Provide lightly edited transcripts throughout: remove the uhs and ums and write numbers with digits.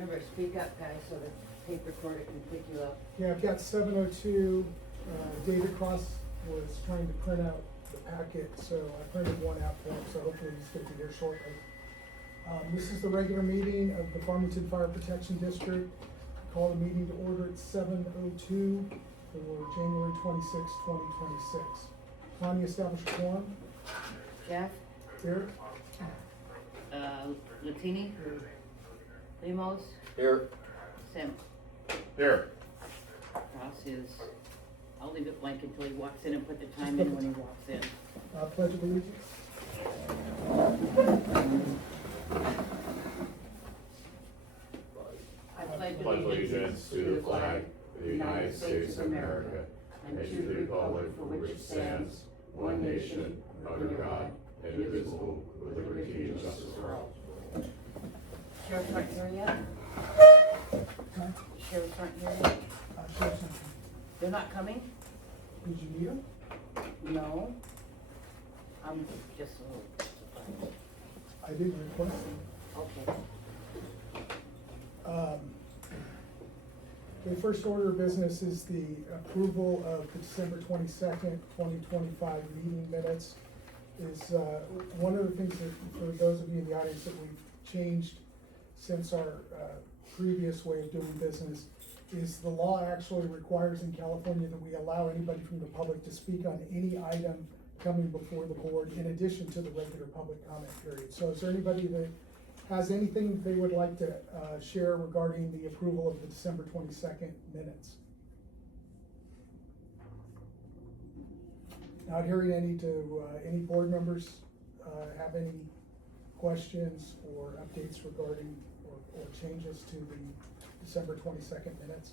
Remember, speak up, guys, so the tape recorder can pick you up. Yeah, I've got 702, David Cross was trying to print out the packet, so I printed one out for him, so hopefully he's gonna be here shortly. This is the regular meeting of the Farmington Fire Protection District. Call the meeting to order at 7:02 for January 26, 2026. Connie, establish a quorum. Jeff, Here. Latini, Lemos, Here. Sim. Here. Cross is, I'll leave it blank until he walks in and put the time in when he walks in. Pledge of allegiance. I pledge Pledge allegiance to the flag of the United States of America and to the republic for which it stands, one nation, under God, indivisible, with liberty and justice for all. Sheriff's aren't here yet? Huh? Sheriff's aren't here yet? Sheriff's not here. They're not coming? Did you need him? No. I'm just a little, I did request him. okay. The first order of business is the approval of the December 22nd, 2025 meeting minutes. Is one of the things that, for those of you in the audience, that we've changed since our previous way of doing business, is the law actually requires in California that we allow anybody from the public to speak on any item coming before the board in addition to the regular public comment period. So is there anybody that has anything they would like to share regarding the approval of the December 22nd minutes? Not hearing any board members have any questions or updates regarding or changes to the December 22nd minutes?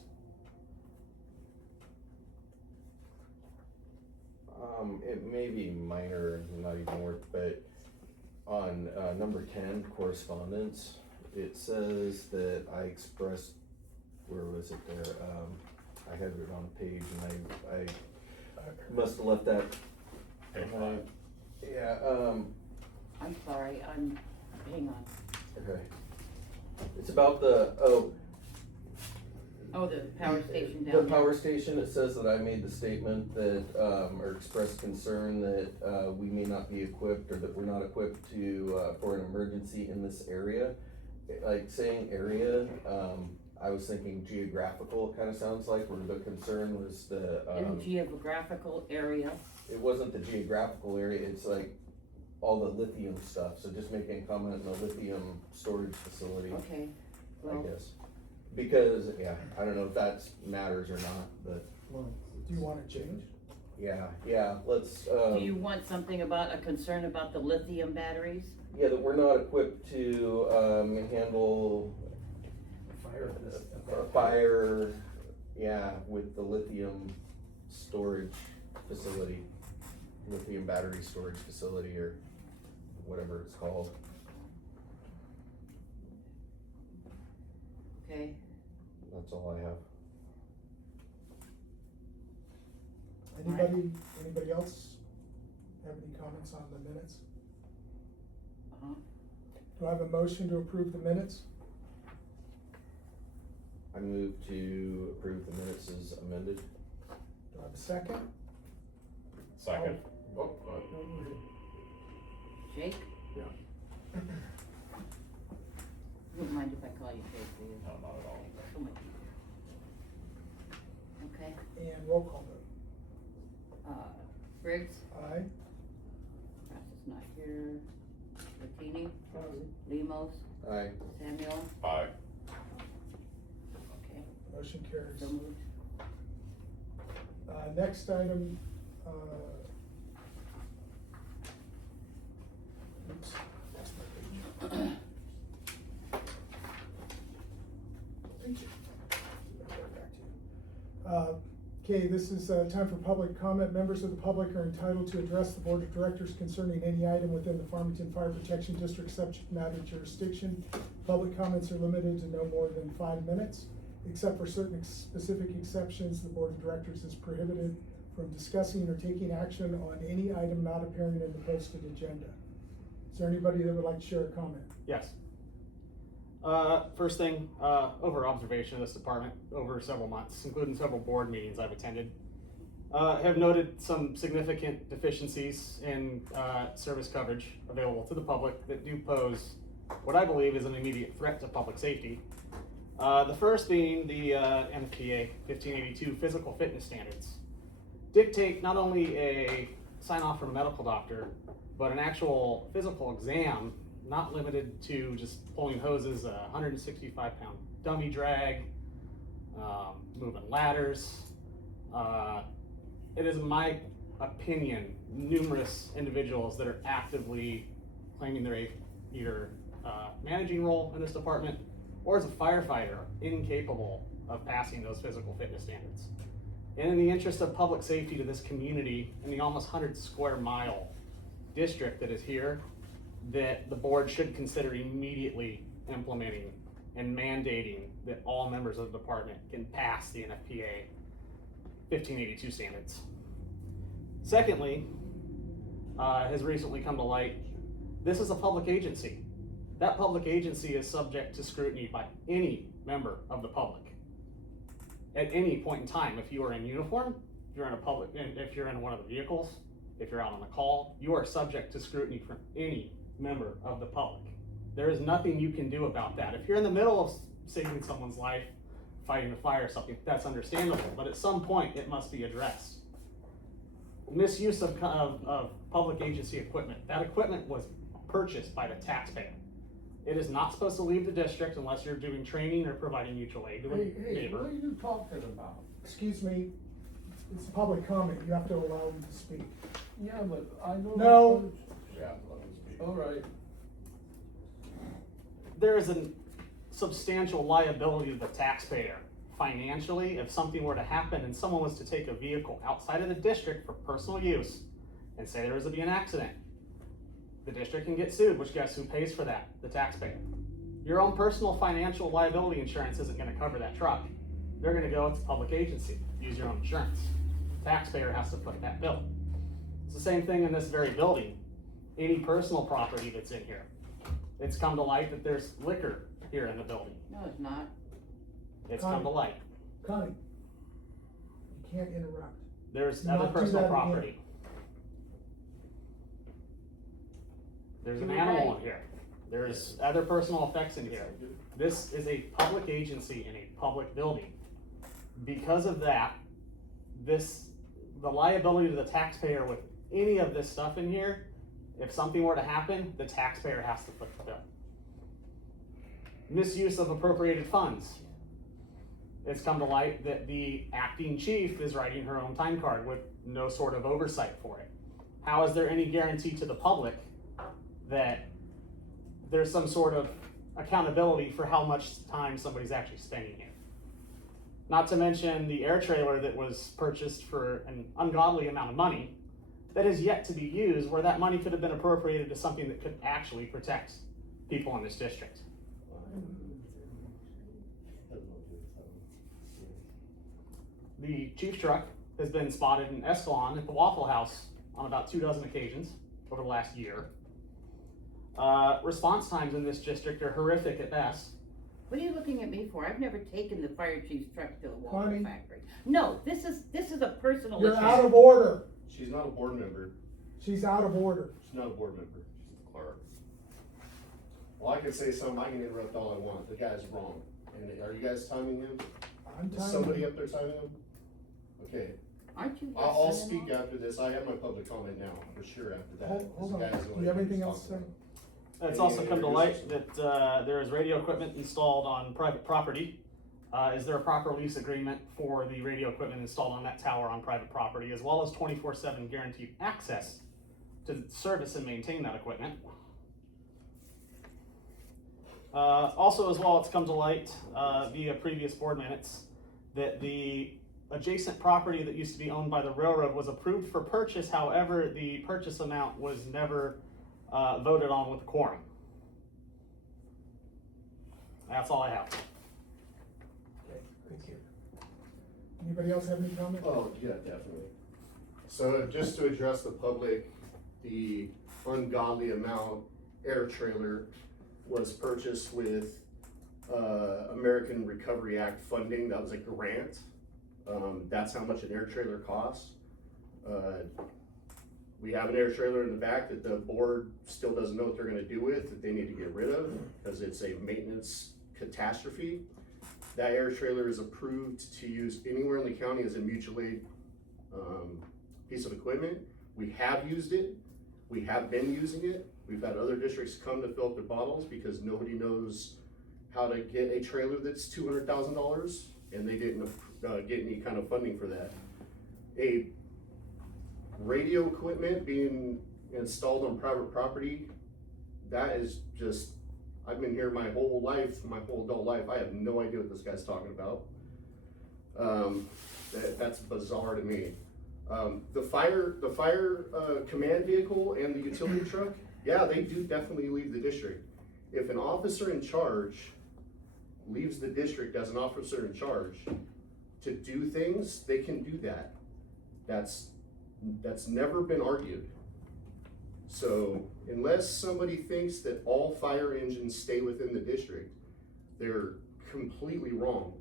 It may be minor, not even worth, but on number 10, correspondence, it says that I expressed, where was it there? I had it on a page and I must have left that. Yeah, I'm sorry, hang on. okay. It's about the, Oh, the power station down the there. power station, it says that I made the statement that, or expressed concern that, we may not be equipped, or that we're not equipped to, for an emergency in this area. Like saying area, I was thinking geographical, it kinda sounds like, where the concern was the, In geographical area. it wasn't the geographical area, it's like all the lithium stuff, so just making a comment on the lithium storage facility, Okay, I well, guess. Because, yeah, I don't know if that matters or not, but, Well, do you want to change? yeah, let's, do you want something about a concern about the lithium batteries? yeah, that we're not equipped to, handle fire, yeah, with the lithium storage facility, lithium battery storage facility, or whatever it's called. Okay, That's all I have. Anybody else have any comments on the minutes? uh-huh. Do I have a motion to approve the minutes? I move to approve the minutes as amended. Do I have a second? Second. Jake? Yeah. Wouldn't mind if I call you Jake, do you? No, not at all. So much easier. Okay, And roll call vote. Briggs, Aye. Cross is not here. Latini, Lemos, Aye. Samuel, Aye. okay, Motion carries. so moved. Next item, oops, lost my page. Thank you. Back to you. Okay, this is time for public comment. Members of the public are entitled to address the board of directors concerning any item within the Farmington Fire Protection District subject matter jurisdiction. Public comments are limited to no more than 5 minutes. Except for certain specific exceptions, the board of directors is prohibited from discussing or taking action on any item not appearing in the posted agenda. Is there anybody that would like to share a comment? Yes. First thing, over observation of this department over several months, including several board meetings I've attended, have noted some significant deficiencies in service coverage available to the public that do pose what I believe is an immediate threat to public safety. The first being the NFPA 1582 physical fitness standards dictate not only a sign off from a medical doctor, but an actual physical exam, not limited to just pulling hoses, a 165-pound dummy drag, moving ladders. It is, in my opinion, numerous individuals that are actively claiming they're either managing role in this department or as a firefighter incapable of passing those physical fitness standards. And in the interest of public safety to this community in the almost 100 square mile district that is here, that the board should consider immediately implementing and mandating that all members of the department can pass the NFPA 1582 standards. Secondly, has recently come to light, this is a public agency. That public agency is subject to scrutiny by any member of the public at any point in time. If you are in uniform, if you're in a public, if you're in one of the vehicles, if you're out on a call, you are subject to scrutiny from any member of the public. There is nothing you can do about that. If you're in the middle of saving someone's life, fighting a fire or something, that's understandable, but at some point it must be addressed. Misuse of public agency equipment. That equipment was purchased by the taxpayer. It is not supposed to leave the district unless you're doing training or providing mutual aid to a Hey, neighbor. what are you talking about? Excuse me, it's a public comment, you have to allow them to speak. Yeah, but I don't. No. Yeah, let me speak. All right. There is a substantial liability to the taxpayer financially if something were to happen and someone was to take a vehicle outside of the district for personal use and say there was to be an accident. The district can get sued, which guess who pays for that? The taxpayer. Your own personal financial liability insurance isn't gonna cover that truck. They're gonna go, it's a public agency, use your own insurance. Taxpayer has to foot that bill. It's the same thing in this very building. Any personal property that's in here. It's come to light that there's liquor here in the building. No, it's not. It's come to light. Connie, you can't interrupt. There's Do other not do personal that again. property. There's an You're animal right. in here. There's other personal effects in here. This is a public agency in a public building. Because of that, the liability to the taxpayer with any of this stuff in here, if something were to happen, the taxpayer has to foot the bill. Misuse of appropriated funds. It's come to light that the acting chief is writing her own time card with no sort of oversight for it. How is there any guarantee to the public that there's some sort of accountability for how much time somebody's actually spending here? Not to mention the air trailer that was purchased for an ungodly amount of money that is yet to be used, where that money could have been appropriated to something that could actually protect people in this district. The chief truck has been spotted in Escalon at the Waffle House on about 24 occasions over the last year. Response times in this district are horrific at best. What are you looking at me for? I've never taken the fire chief's truck to the waffle Connie. factory. No, this is a personal You're issue. out of order. She's not a board member. She's out of order. She's not a board member. She's the clerk. Well, I can say something, I can interrupt all I want. The guy's wrong. And are you guys timing him? I'm Is telling somebody you. up there timing him? Okay, Aren't you? I'll his son-in-law? speak after this. I have my public comment now, for sure, after that. Hold on, This guy's do only you have anything talking else to say? about- It's Any also come to light introducers? that there is radio equipment installed on private property. Is there a proper lease agreement for the radio equipment installed on that tower on private property, as well as 24/7 guaranteed access to service and maintain that equipment? Also, as well, it's come to light via previous board minutes that the adjacent property that used to be owned by the railroad was approved for purchase. However, the purchase amount was never voted on with quorum. That's all I have. Okay, thank you. Anybody else have any comments? Oh, yeah, definitely. So just to address the public, the ungodly amount air trailer was purchased with American Recovery Act funding. That was a grant. That's how much an air trailer costs. We have an air trailer in the back that the board still doesn't know what they're gonna do with, that they need to get rid of, because it's a maintenance catastrophe. That air trailer is approved to use anywhere in the county as a mutual aid piece of equipment. We have used it. We have been using it. We've had other districts come to fill up their bottles because nobody knows how to get a trailer that's $200,000, and they didn't get any kind of funding for that. A radio equipment being installed on private property, that is just, I've been here my whole life, my whole adult life. I have no idea what this guy's talking about. That's bizarre to me. The fire command vehicle and the utility truck, yeah, they do definitely leave the district. If an officer in charge leaves the district as an officer in charge to do things, they can do that. That's never been argued. So unless somebody thinks that all fire engines stay within the district, they're completely wrong.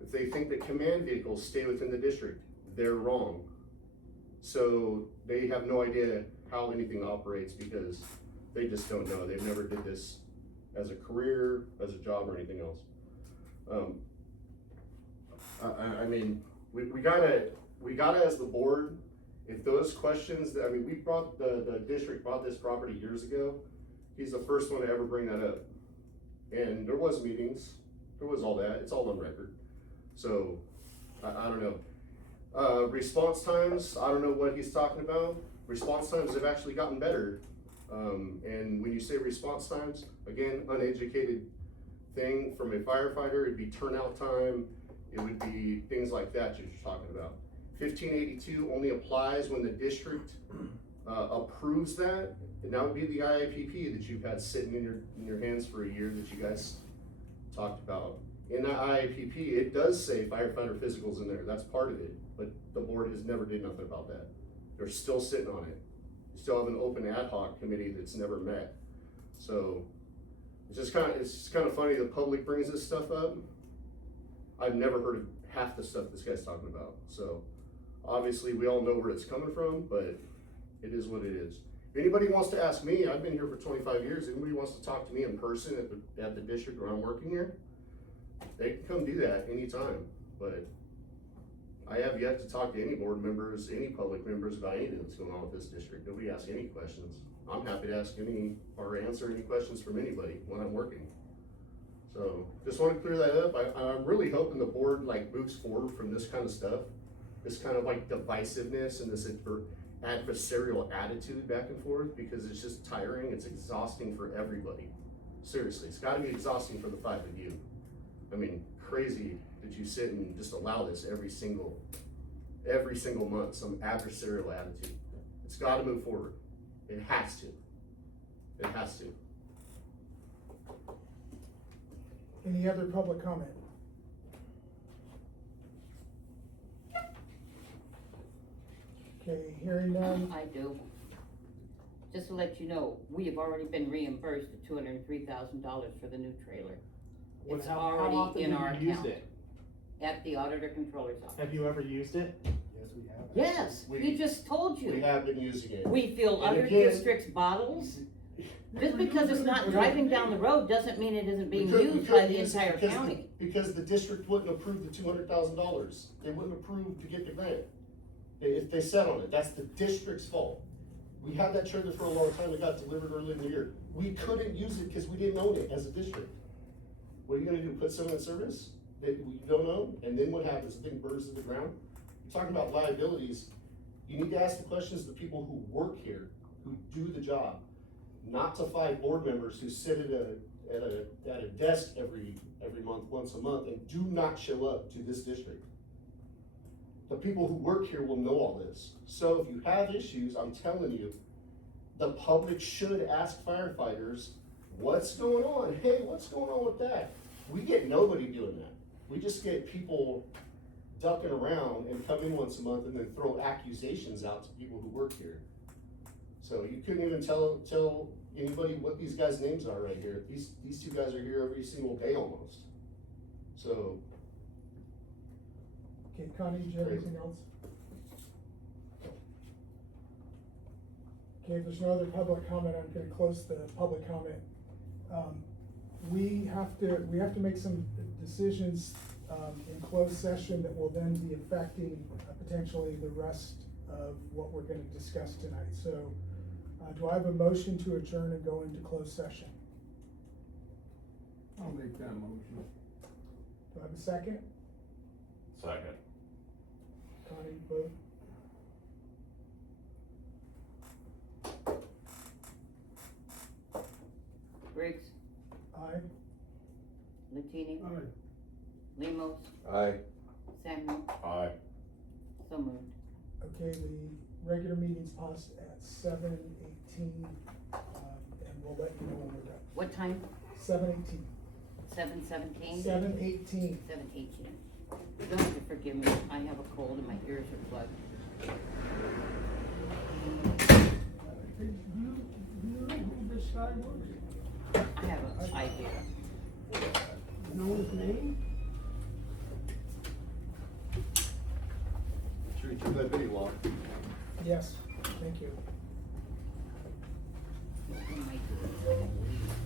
If they think that command vehicles stay within the district, they're wrong. So they have no idea how anything operates because they just don't know. They've never did this as a career, as a job, or anything else. I mean, we gotta as the board, if those questions, I mean, the district bought this property years ago. He's the first one to ever bring that up. And there was meetings, there was all that, it's all on record. So, I don't know. Response times, I don't know what he's talking about. Response times have actually gotten better. And when you say response times, again, uneducated thing from a firefighter, it'd be turnout time, it would be things like that you're talking about. 1582 only applies when the district approves that, and that would be the IIPP that you've had sitting in your hands for a year that you guys talked about. In that IIPP, it does say firefighter physicals in there, that's part of it, but the board has never did nothing about that. They're still sitting on it. You still have an open ad hoc committee that's never met. So it's just kind of funny the public brings this stuff up. I've never heard of half the stuff this guy's talking about. So obviously we all know where it's coming from, but it is what it is. If anybody wants to ask me, I've been here for 25 years. Anybody wants to talk to me in person at the district where I'm working here, they can come do that anytime. But I have yet to talk to any board members, any public members about anything that's going on with this district. Nobody asks any questions. I'm happy to ask any or answer any questions from anybody when I'm working. So just want to clear that up. I'm really hoping the board moves forward from this kind of stuff, this kind of divisiveness and this adversarial attitude back and forth, because it's just tiring. It's exhausting for everybody. Seriously, it's got to be exhausting for the five of you. I mean, crazy that you sit and just allow this every single month, some adversarial attitude. It's got to move forward. It has to. It has to. Any other public comment? Okay, hearing none. I do. Just to let you know, we have already been reimbursed the $203,000 for the new trailer. It's How already often in have our you used account it? at the auditor controller's office. Have you ever used it? Yes, we have. Yes, he just told We you. have been using it. We fill And other again- districts' bottles. Just because it's not driving down the road doesn't mean it isn't being We used couldn't by the use it entire because county. because the district wouldn't approve the $200,000. They wouldn't approve to get the grant. If they sat on it, that's the district's fault. We had that trailer for a long time. It got delivered early in the year. We couldn't use it because we didn't own it as a district. What are you gonna do, put someone in service that we don't own? And then what happens? The thing burns to the ground? You're talking about liabilities. You need to ask the questions to the people who work here, who do the job, not to 5 board members who sit at a desk every month, once a month, and do not show up to this district. The people who work here will know all this. So if you have issues, I'm telling you, the public should ask firefighters, what's going on? Hey, what's going on with that? We get nobody doing that. We just get people ducking around and come in once a month and then throw accusations out to people who work here. So you couldn't even tell anybody what these guys' names are right here. These two guys are here every single day almost. So, Okay, Connie, do you have anything else? Okay, if there's no other public comment, I'm gonna close the public comment. We have to make some decisions, in closed session that will then be affecting potentially the rest of what we're gonna discuss tonight. So, do I have a motion to adjourn and go into closed session? I'll make that motion. Do I have a second? Second. Connie, vote. Briggs, Aye. Latini, Aye. Lemos, Aye. Samuel, Aye. so moved. Okay, the regular meeting's paused at 7:18, and we'll let you know when we're done. What time? 7:18. 7:17? 7:18. 7:18. You'll have to forgive me, I have a cold and my ears are plugged. Do you know who this guy was? I have an idea. You know his name? should we turn that video off? Yes, thank you. I might do it.